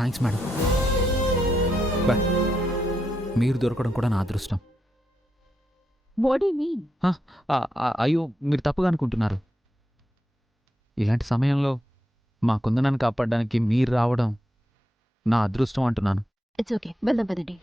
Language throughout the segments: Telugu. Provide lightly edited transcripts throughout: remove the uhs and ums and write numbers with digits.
Thanks madam. బట్ మీరు దొరకడం కూడా నా అదృష్టం. What do you mean? అయ్యో, మీరు తప్పుగా అనుకుంటున్నారు. ఇలాంటి సమయంలో మా కుందనాన్ని కాపాడడానికి మీరు రావడం నా అదృష్టం అంటున్నాను. ఇట్స్ ఓకే, వెళ్దాం పదండి.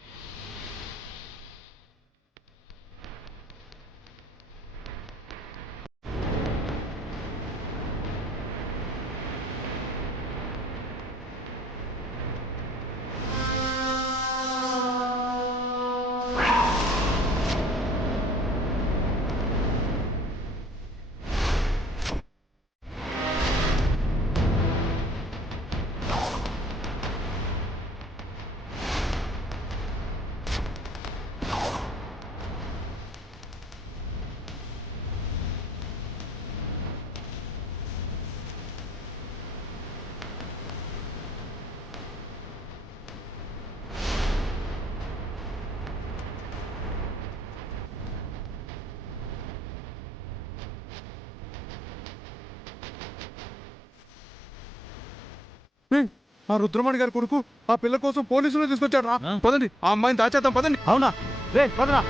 ఆ రుద్రమణి గారి కొడుకు ఆ పిల్ల కోసం పోలీసులు తీసుకొచ్చాడు రా. పదండి, ఆ అమ్మాయిని దాచేద్దాం పదండి. అవునా? రే పదరా.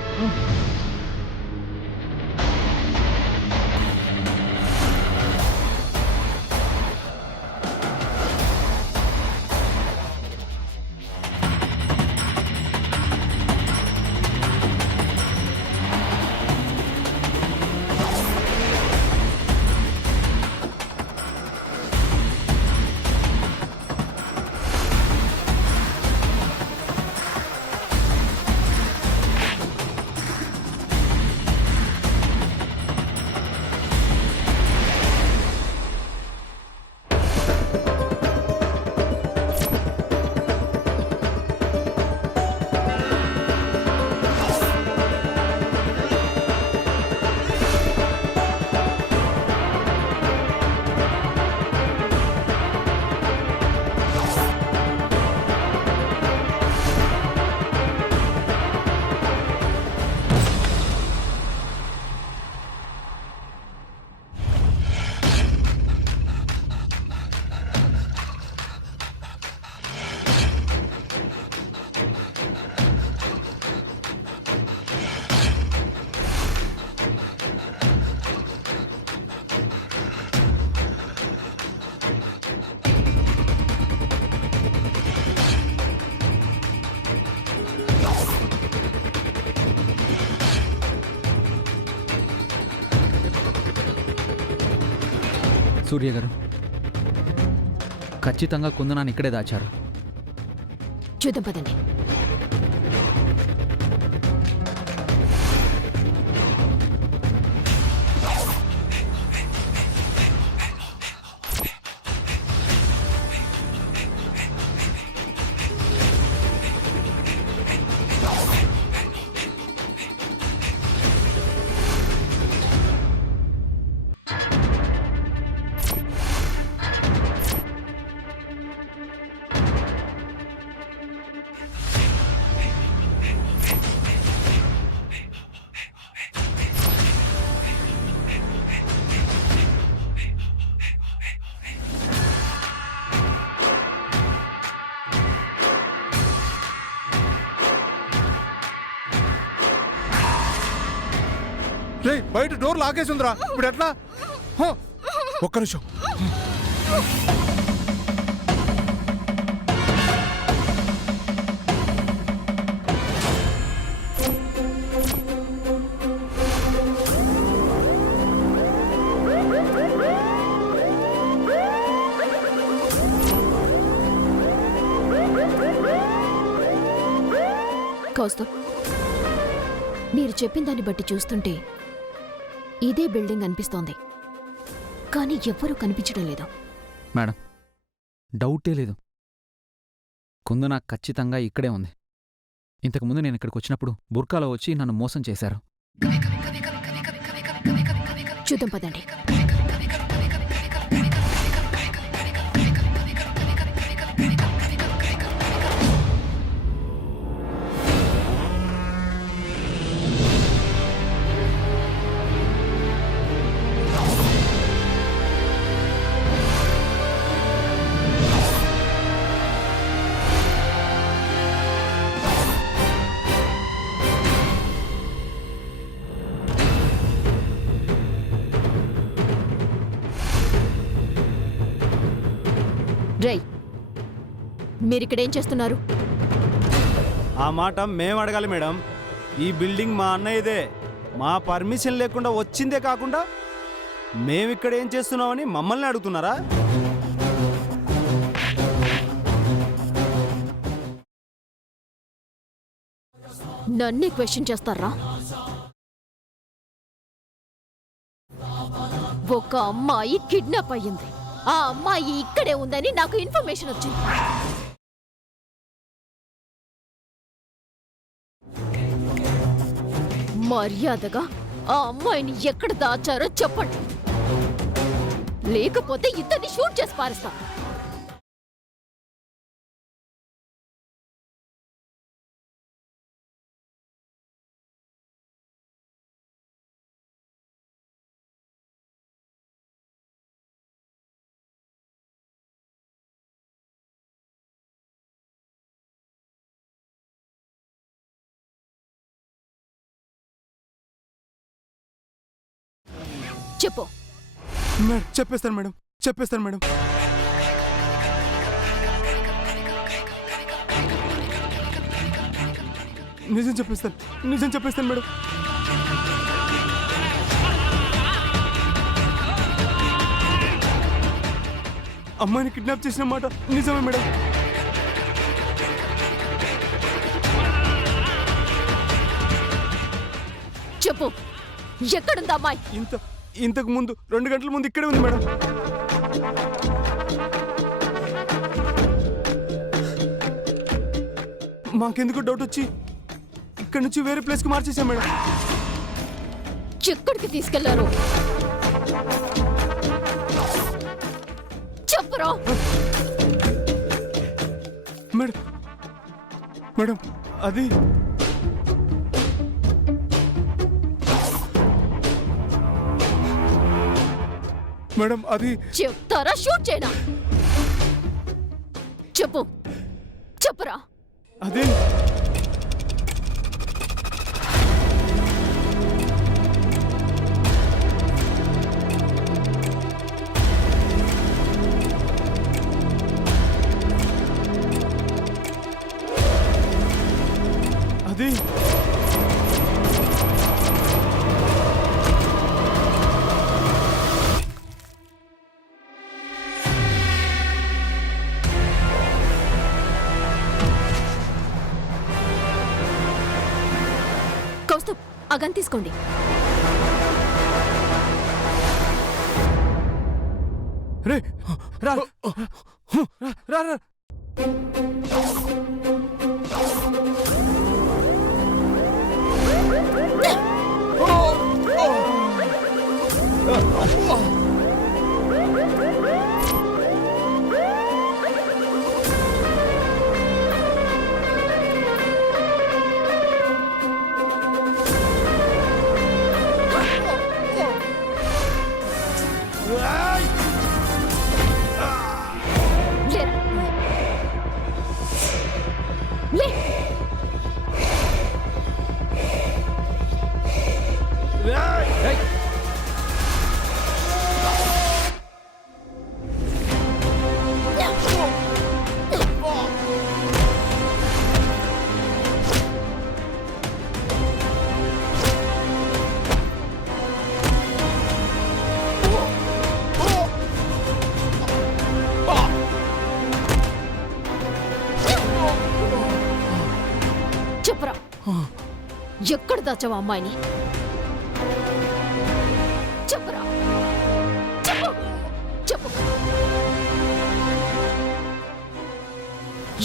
సూర్య గారు, ఖచ్చితంగా కుందనాన్ని ఇక్కడే దాచారు. చూద్దాం పదండి. రే, బయట డోర్ లాగేసి ఉందిరా, ఇప్పుడు ఎట్లా? ఒక్క నిమిషం. కౌస్తవ్, మీరు చెప్పిన దాన్ని బట్టి చూస్తుంటే ఇదే బిల్డింగ్ అనిపిస్తోంది, కానీ ఎవ్వరూ కనిపించడం లేదు. మేడం, డౌటే లేదు, కుందన ఖచ్చితంగా ఇక్కడే ఉంది. ఇంతకుముందు నేను ఇక్కడికి వచ్చినప్పుడు బుర్కాలో వచ్చి నన్ను మోసం చేశారు. చూద్దాం పదండి. మీరిక్కడేం చేస్తున్నారు? ఆ మాట మేము అడగాలి మేడం. ఈ బిల్డింగ్ మా అన్నయ్యదే. మా పర్మిషన్ లేకుండా వచ్చిందే కాకుండా మేమిక్కడ ఏం చేస్తున్నామని మమ్మల్ని అడుగుతున్నారా? నన్నే క్వశ్చన్ చేస్తారా? ఒక అమ్మాయి కిడ్నాప్ అయ్యింది. ఆ అమ్మాయి ఇక్కడే ఉందని నాకు ఇన్ఫర్మేషన్ వచ్చింది. మర్యాదగా ఆ అమ్మాయిని ఎక్కడ దాచారో చెప్పండి, లేకపోతే ఇద్దరిని షూట్ చేసి పారేస్తా. చెప్పు. చెప్పేస్తాను మేడం, చెప్పేస్తాను మేడం. నిజం చెప్పేస్తాను, నిజం చెప్పేస్తాను మేడం. అమ్మాయిని కిడ్నాప్ చేసిన మాట నిజమే మేడం. చెప్పు, ఎక్కడుంది అమ్మాయి? ఇంతకు ముందు 2 గంటల ముందు ఇక్కడే ఉంది మేడం. మాకెందుకు డౌట్ వచ్చి ఇక్కడ నుంచి వేరే ప్లేస్కి మార్చేసాం మేడం. ఎక్కడికి తీసుకెళ్లారు? చెప్పురా. మేడం మేడం అది మేడం అది చెప్తారా షూట్ చేయనా? చెప్పు, చెప్పురా. అది అది కౌస్తుబ్, ఆ గన్ తీసుకోండి. రే రా రా రా. లే. చెప్పురా, ఎక్కడ దాచావు అమ్మాయిని? చెప్పురా, చెప్పు, చెప్పు.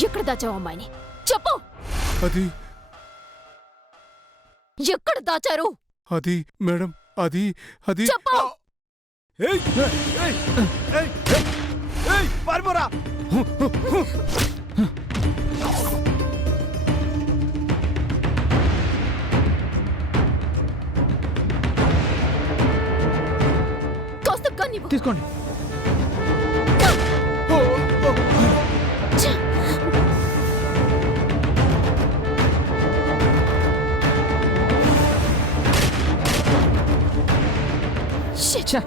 ఎక్కడ దాచావు అమ్మాయిని? చెప్పు. అది ఎక్కడ దాచారు? అది మేడం అది అది చెప్పు. పారిపోరా. కౌస్తుబ్, గన్ ఇవ్వు. తీసుకోండి. Shit. ఛ!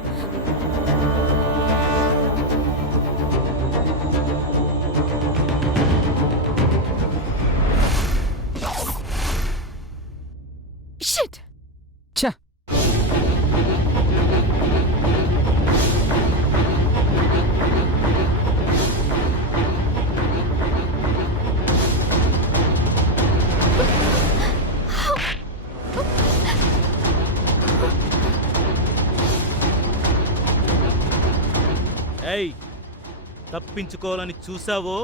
తప్పించుకోవాలని చూసావో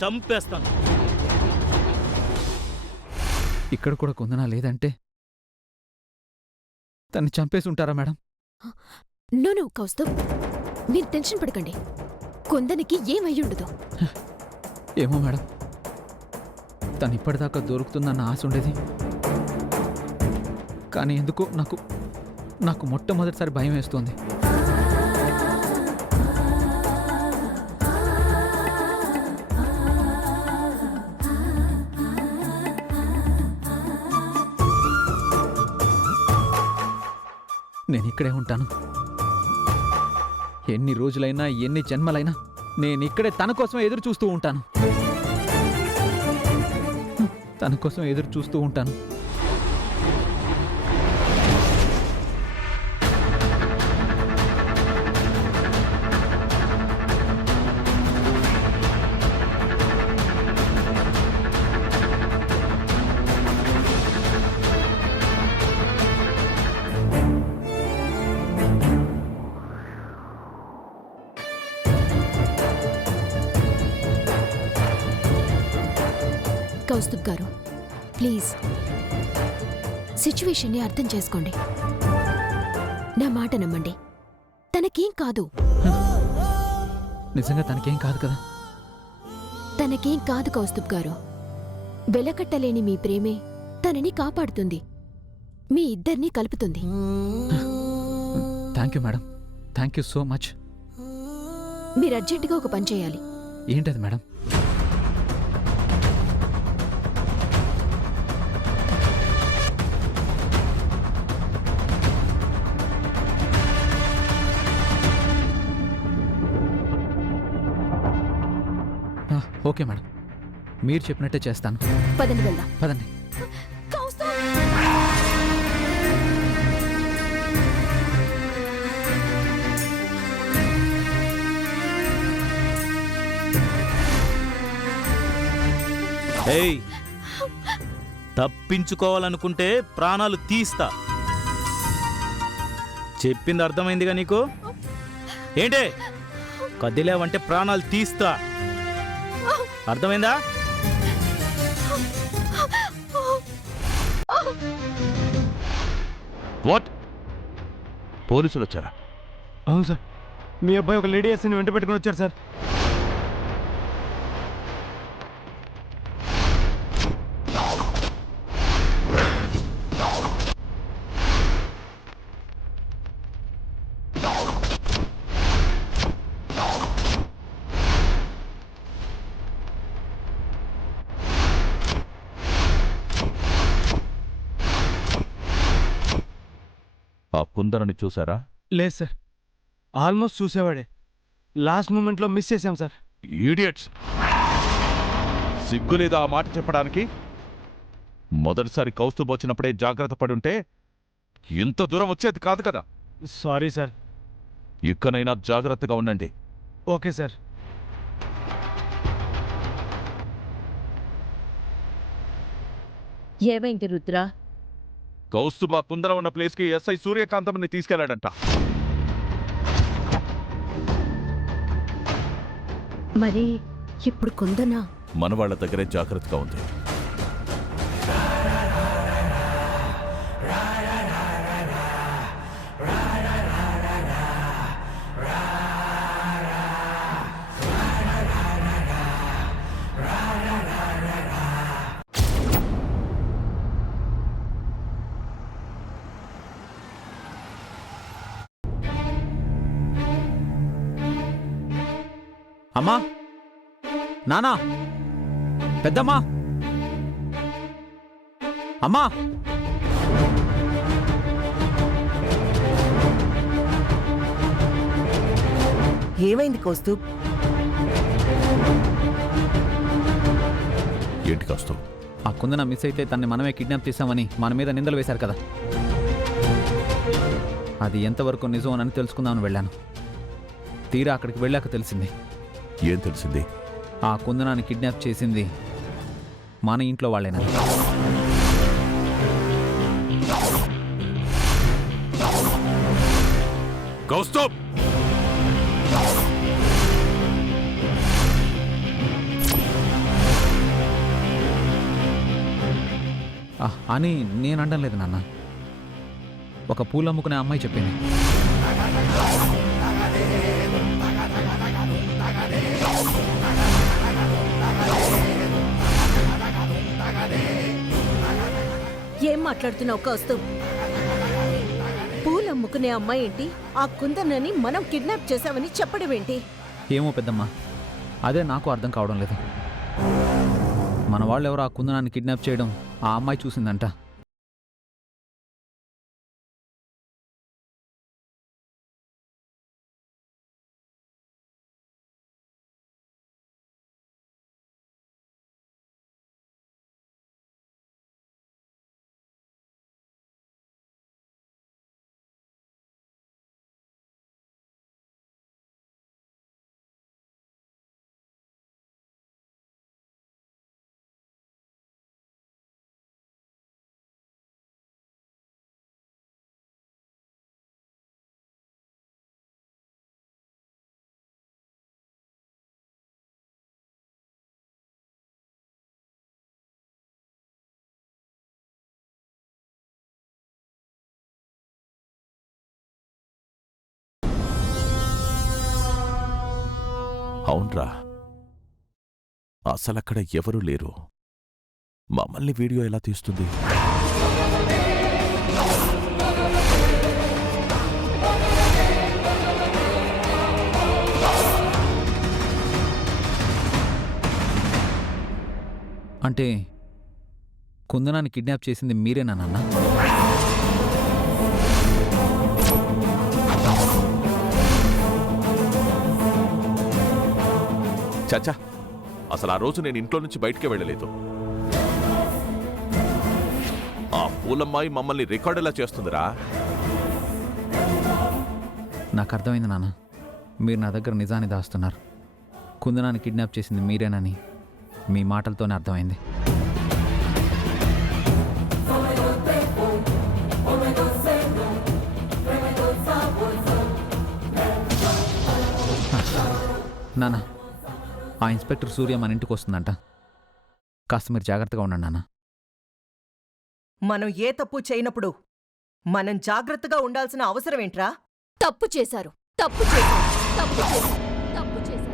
చంపేస్తాను. ఇక్కడ కూడా కుందన లేదంటే తన్ని చంపేసి ఉంటారా మేడం? నో కౌస్తుబ్, మీరు టెన్షన్ పడకండి. కొందనికి ఏమయ్యుండదు. ఏమో మేడం, తను ఇప్పటిదాకా దొరుకుతుందన్న ఆశ ఉండేది. కానీ ఎందుకో నాకు మొట్టమొదటిసారి భయం వేస్తోంది. నేను ఇక్కడే ఉంటాను. ఎన్ని రోజులైనా ఎన్ని జన్మలైనా నేనిక్కడే తన కోసం ఎదురు చూస్తూ ఉంటాను. తన కోసం ఎదురు చూస్తూ ఉంటాను. కౌస్తుబ్ గారు, ప్లీజ్ సిచ్యువేషన్ని అర్థం చేసుకోండి. నా మాట నమ్మండి. తనకేం కాదు. నిజంగా తనకేం కాదు కదా? తనకేం కాదు కౌస్తుబ్ గారు. వెలకట్టలేని మీ ప్రేమే తనని కాపాడుతుంది, మీ ఇద్దరినీ కలుపుతుంది. Thank you madam, thank you so much. మీరు అర్జెంటుగా ఒక పని చేయాలి. ఏంటది మేడం? ఓకే మేడం, మీరు చెప్పినట్టే చేస్తాను. పదండి వెళ్దాం. పదండి. ఏయ్, తప్పించుకోవాలనుకుంటే ప్రాణాలు తీస్తా. చెప్పింది అర్థమైందిగా నీకు? ఏంటే కదిలేవంటే ప్రాణాలు తీస్తా. అర్థమైందా? వాట్? పోలీసులు వచ్చారా? అవును సార్, మీ అబ్బాయి ఒక లేడీ ఎస్ని వెంట పెట్టుకుని వచ్చారు సార్. ఆ కుందరని చూసారా? లేదు సార్, ఆల్మోస్ట్ చూసేవాడే. లాస్ట్ మూమెంట్లో మిస్ చేశాం సార్. ఈడియట్స్! సిగ్గులేదా ఆ మాట చెప్పడానికి? మొదటిసారి కౌస్తుబ్ వచ్చినప్పుడే జాగ్రత్త పడుంటే ఇంత దూరం వచ్చేది కాదు కదా. Sorry sir. ఇక్కడైనా జాగ్రత్తగా ఉండండి. Okay sir. ఏమైంది రుద్ర? కౌస్తుబ్ ఆ కుందరం ఉన్న ప్లేస్కి ఎస్ఐ సూర్యకాంతంని తీసుకెళ్లాడంట. మరి ఇప్పుడు కొందనా? మన వాళ్ళ దగ్గరే జాగ్రత్తగా ఉంది. అమ్మా, నానా, పెద్దమ్మా, అమ్మా. ఏమైంది కౌస్తుబ్? ఏంటి కౌస్తుబ్? ఆ కుందన మిస్ అయితే తన్ని మనమే కిడ్నాప్ చేశామని మన మీద నిందలు వేశారు కదా. అది ఎంతవరకు నిజం అని తెలుసుకుందామని వెళ్ళాను. తీరా అక్కడికి వెళ్ళాక తెలిసింది. ఏం తెలిసింది? ఆ కుందనాన్ని కిడ్నాప్ చేసింది మన ఇంట్లో వాళ్ళేనా. కౌస్తుబ్! అని నేను అనడం లేదు నాన్న. ఒక పూలు అమ్ముకునే అమ్మాయి చెప్పింది. ఏం మాట్లాడుతున్నావు కౌస్తు? పూలు అమ్ముకునే అమ్మాయి ఏంటి? ఆ కుందనని మనం కిడ్నాప్ చేశామని చెప్పడం ఏంటి? ఏమో పెద్దమ్మా, అదే నాకు అర్థం కావడం లేదు. మన వాళ్ళు ఎవరు ఆ కుందనాన్ని కిడ్నాప్ చేయడం ఆ అమ్మాయి చూసిందంట. అవునరా, అసలక్కడ ఎవరూ లేరు. మమ్మల్ని వీడియో ఎలా తీస్తుంది? అంటే కుందనాన్ని కిడ్నాప్ చేసింది మీరేనా నాన్న? చచ్చా, అసలు ఆ రోజు నేను ఇంట్లో నుంచి బయటికే వెళ్ళలేదు. ఆ పూలమ్మాయి మమ్మల్ని రికార్డ్ ఎలా చేస్తుందిరా? నాకు అర్థమైంది నాన్న, మీరు నా దగ్గర నిజాన్ని దాస్తున్నారు. కుందనాన్ని కిడ్నాప్ చేసింది మీరేనని మీ మాటలతోనే అర్థమైంది. నాన్న, ఆ ఇన్స్పెక్టర్ సూర్య మన ఇంటికి వస్తుందంట. కాస్త మీరు జాగ్రత్తగా ఉండండి నాన్న. మనం ఏ తప్పు చేయనప్పుడు మనం జాగ్రత్తగా ఉండాల్సిన అవసరం ఏంట్రా? తప్పు చేశారు, తప్పు చేశారు, తప్పు చేశారు, తప్పు చేశారు.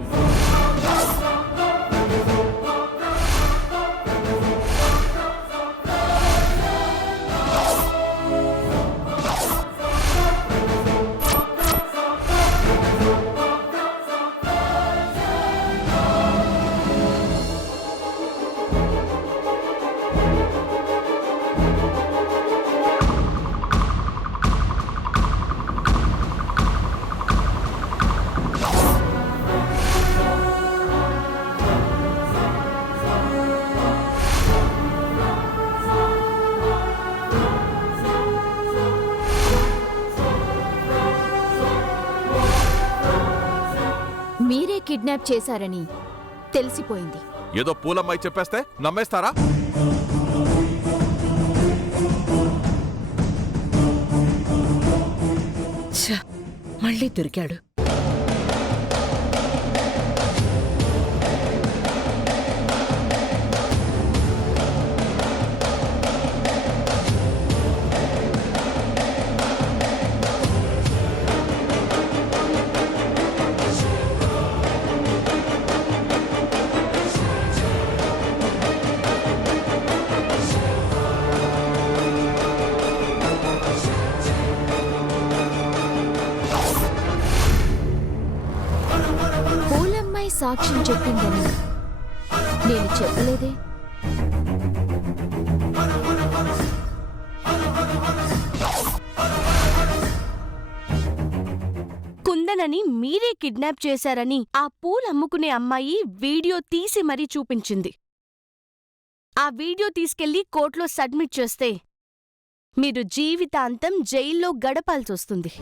మీరే కిడ్నాప్ చేశారని తెలిసిపోయింది. ఏదో పూలమ్మాయి చెప్పేస్తే నమ్మేస్తారా? మళ్ళీ దొరికాడు. పూలమ్మాయి సాక్ష్యం చెప్పిందని నేను చెప్పలేదే. కుందనని మీరే కిడ్నాప్ చేశారని ఆ పూలమ్ముకునే అమ్మాయి వీడియో తీసి మరీ చూపించింది. ఆ వీడియో తీసుకెళ్లి కోర్టులో సబ్మిట్ చేస్తే మీరు జీవితాంతం జైల్లో గడపాల్సొస్తుంది.